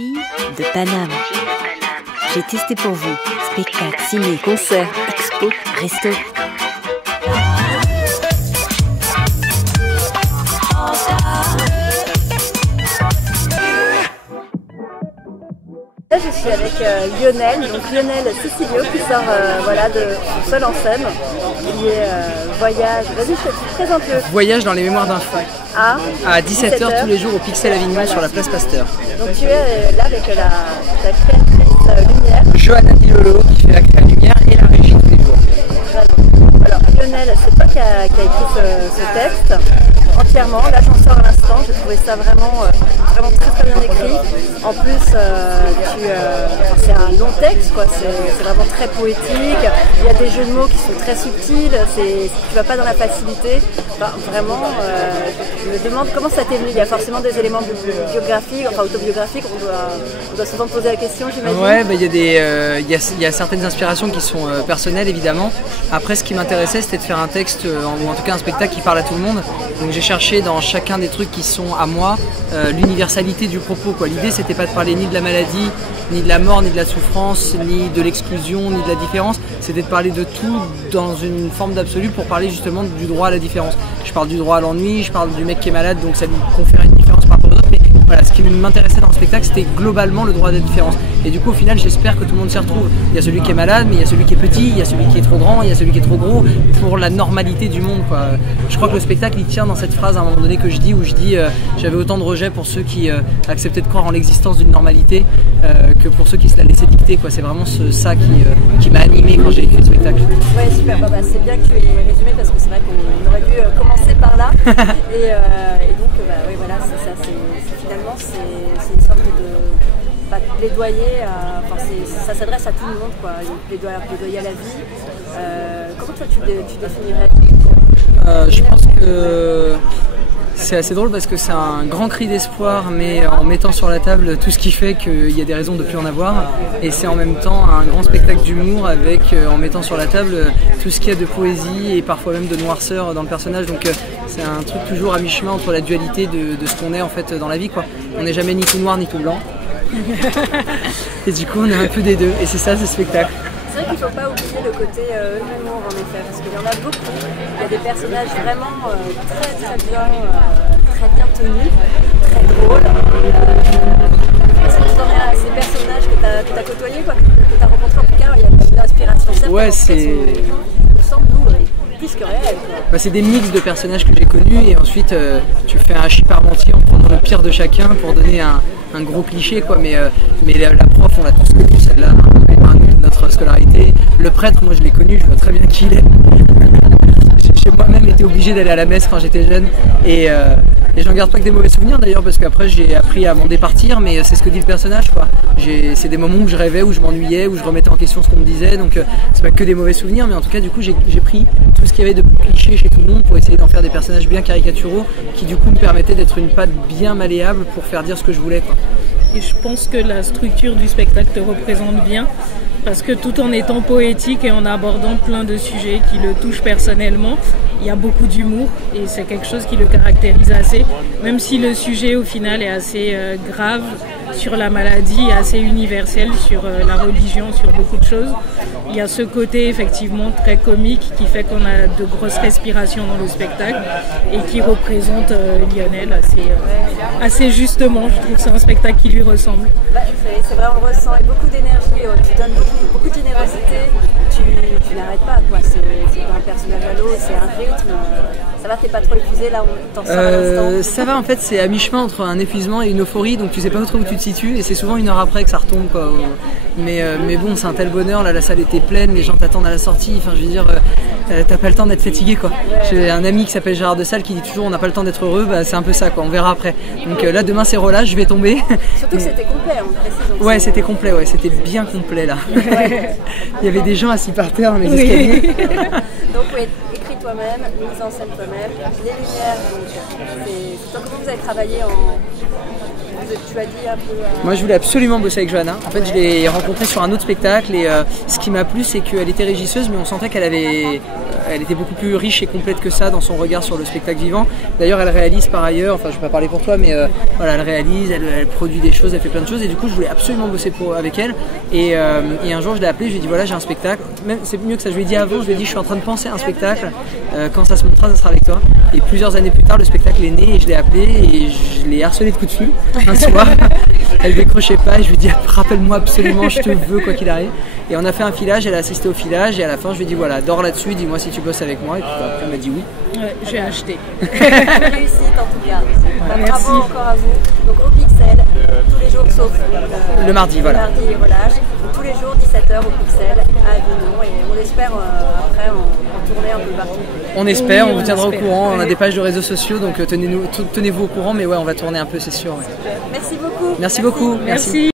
filles de Paname. J'ai testé pour vous spectacle, ciné, concert, expo, resto. Là, je suis avec Lionel, donc Lionel Cicilio qui sort de son seul en scène, qui est Voyage. Vas-y, je te présente le Voyage dans les mémoires d'un fou. À 17h tous les jours au Pixel Avignon sur la place Pasteur. Donc tu es là avec ta créatrice lumière. Johanna Di Lolo qui fait la créa lumière et la régie tous les jours. Alors Lionel, c'est toi qui a écrit ce texte entièrement. Là j'en sors à l'instant, j'ai trouvé ça vraiment très bien écrit. En plus, c'est un long texte, quoi. C'est vraiment très poétique. Il y a des jeux de mots qui sont très subtils. Tu vas pas dans la facilité. Enfin, vraiment, je me demande comment ça t'est venu. Il y a forcément des éléments biographiques, enfin autobiographiques. On doit souvent te poser la question, j'imagine. Ouais, il y a certaines inspirations qui sont personnelles, évidemment. Après, ce qui m'intéressait, c'était de faire un texte, ou en tout cas un spectacle qui parle à tout le monde. Donc j'ai cherché dans chacun des trucs qui sont à moi l'universalité du propos, quoi. L'idée, c'était pas de parler ni de la maladie, ni de la mort, ni de la souffrance, ni de l'exclusion, ni de la différence. C'était de parler de tout dans une forme d'absolu pour parler justement du droit à la différence. Je parle du droit à l'ennui, je parle du mec qui est malade, donc ça lui confère une différence par rapport aux autres. Mais voilà, ce qui m'intéressait dans le spectacle, c'était globalement le droit à la différence. Et du coup, au final, j'espère que tout le monde s'y retrouve. Il y a celui qui est malade, mais il y a celui qui est petit, il y a celui qui est trop grand, il y a celui qui est trop gros, pour la normalité du monde, quoi. Je crois que le spectacle, il tient dans cette phrase à un moment donné que je dis, où je dis j'avais autant de rejet pour ceux qui acceptaient de croire en l'existence d'une normalité que pour ceux qui se la laissaient dicter, quoi. C'est vraiment ça qui m'a animé quand j'ai écrit le spectacle. Ouais, super. C'est bien que tu aies résumé parce que c'est vrai qu'on aurait dû commencer par là. et donc, oui, voilà, c'est ça. Finalement, c'est une sorte de plaidoyer. Ça s'adresse à tout le monde, quoi. Plaidoyer à la vie. Comment toi tu définirais? Je pense que c'est assez drôle parce que c'est un grand cri d'espoir, mais en mettant sur la table tout ce qui fait qu'il y a des raisons de ne plus en avoir. Et c'est en même temps un grand spectacle d'humour avec, en mettant sur la table tout ce qu'il y a de poésie et parfois même de noirceur dans le personnage. Donc c'est un truc toujours à mi-chemin entre la dualité de ce qu'on est en fait dans la vie, quoi. On n'est jamais ni tout noir ni tout blanc. Et du coup on est un peu des deux. Et c'est ça, ce spectacle. C'est vrai qu'il ne faut pas oublier le côté humour en effet, parce qu'il y en a beaucoup. Il y a des personnages vraiment très bien tenus, très drôles. Est-ce que tu aurais ces personnages que tu as côtoyés, que tu as rencontrés en tout cas, il y a une inspiration certaine? Ouais, c'est... nous semble plus que réel, quoi. C'est des mix de personnages que j'ai connus et ensuite tu fais un hachis parmentier en prenant le pire de chacun pour donner un gros cliché, quoi. Mais la prof, on l'a tous connue, celle-là, de notre scolarité. Le prêtre, moi je l'ai connu, je vois très bien qui il est. J'ai moi-même été obligé d'aller à la messe quand j'étais jeune et j'en garde pas que des mauvais souvenirs d'ailleurs, parce qu'après j'ai appris à m'en départir, mais c'est ce que dit le personnage, quoi. C'est des moments où je rêvais, où je m'ennuyais, où je remettais en question ce qu'on me disait, donc c'est pas que des mauvais souvenirs, mais en tout cas du coup j'ai pris tout ce qu'il y avait de cliché chez tout le monde pour essayer d'en faire des personnages bien caricaturaux qui du coup me permettaient d'être une patte bien malléable pour faire dire ce que je voulais, quoi. Et je pense que la structure du spectacle te représente bien, parce que tout en étant poétique et en abordant plein de sujets qui le touchent personnellement, il y a beaucoup d'humour et c'est quelque chose qui le caractérise assez, même si le sujet au final est assez grave sur la maladie, assez universel sur la religion, sur beaucoup de choses. Il y a ce côté effectivement très comique qui fait qu'on a de grosses respirations dans le spectacle et qui représente Lionel assez justement. Je trouve que c'est un spectacle qui lui ressemble. C'est vrai, on le ressent, et beaucoup d'énergie, tu donnes beaucoup de générosité, tu n'arrêtes pas, quoi. C'est un personnage à l'eau, c'est un rythme. Ça va, t'es pas trop épuisé là, on t'en sort à l'instant? Ça va, en fait, c'est à mi-chemin entre un épuisement et une euphorie, donc tu sais pas trop où tu te situes et c'est souvent une heure après que ça retombe, quoi. Mais bon, c'est un tel bonheur, là la salle était pleine, les gens t'attendent à la sortie, enfin je veux dire, t'as pas le temps d'être fatigué, quoi. J'ai un ami qui s'appelle Gérard de Salle qui dit toujours on n'a pas le temps d'être heureux, c'est un peu ça, quoi, on verra après. Donc là demain c'est relâche, je vais tomber. Surtout que c'était complet, on précise. Ouais, c'était complet, ouais, c'était bien complet là. Il y avait des gens assis par terre dans les escaliers. Donc oui, écris toi-même, mise en scène toi-même, les lumières, donc c'est toi, comment vous avez travaillé tu as dit un peu. Moi, je voulais absolument bosser avec Johanna. En fait, je l'ai rencontrée sur un autre spectacle et ce qui m'a plu, c'est qu'elle était régisseuse, mais on sentait elle était beaucoup plus riche et complète que ça dans son regard sur le spectacle vivant. D'ailleurs, elle réalise par ailleurs, enfin, je vais pas parler pour toi, mais voilà, elle réalise, elle produit des choses, elle fait plein de choses, et du coup, je voulais absolument bosser avec elle. Et un jour, je l'ai appelée, je lui ai dit voilà, j'ai un spectacle. Même c'est mieux que ça, je lui ai dit avant, je lui ai dit je suis en train de penser à un spectacle. Quand ça se montrera, ça sera avec toi. Et plusieurs années plus tard, le spectacle est né et je l'ai appelé et je l'ai harcelé de coups de fil un soir. Elle décrochait pas et je lui ai dit rappelle-moi absolument, je te veux quoi qu'il arrive. Et on a fait un filage, elle a assisté au filage et à la fin je lui ai dit voilà, dors là-dessus, dis-moi si tu bosses avec moi. Et puis après elle m'a dit oui. Ouais, j'ai acheté. Réussite en tout cas. Bravo encore à vous. Donc au Pixel, tous les jours sauf le mardi, voilà. Le mardi et relâche. Tous les jours 17h au Pixel à Avignon et on espère après en tourner un peu partout. On espère, Oui, on vous tiendra au espère. courant, on a des pages de réseaux sociaux donc tenez-vous au courant, mais ouais, on va tourner un peu, c'est sûr. Ouais. Merci beaucoup. Merci beaucoup. Merci.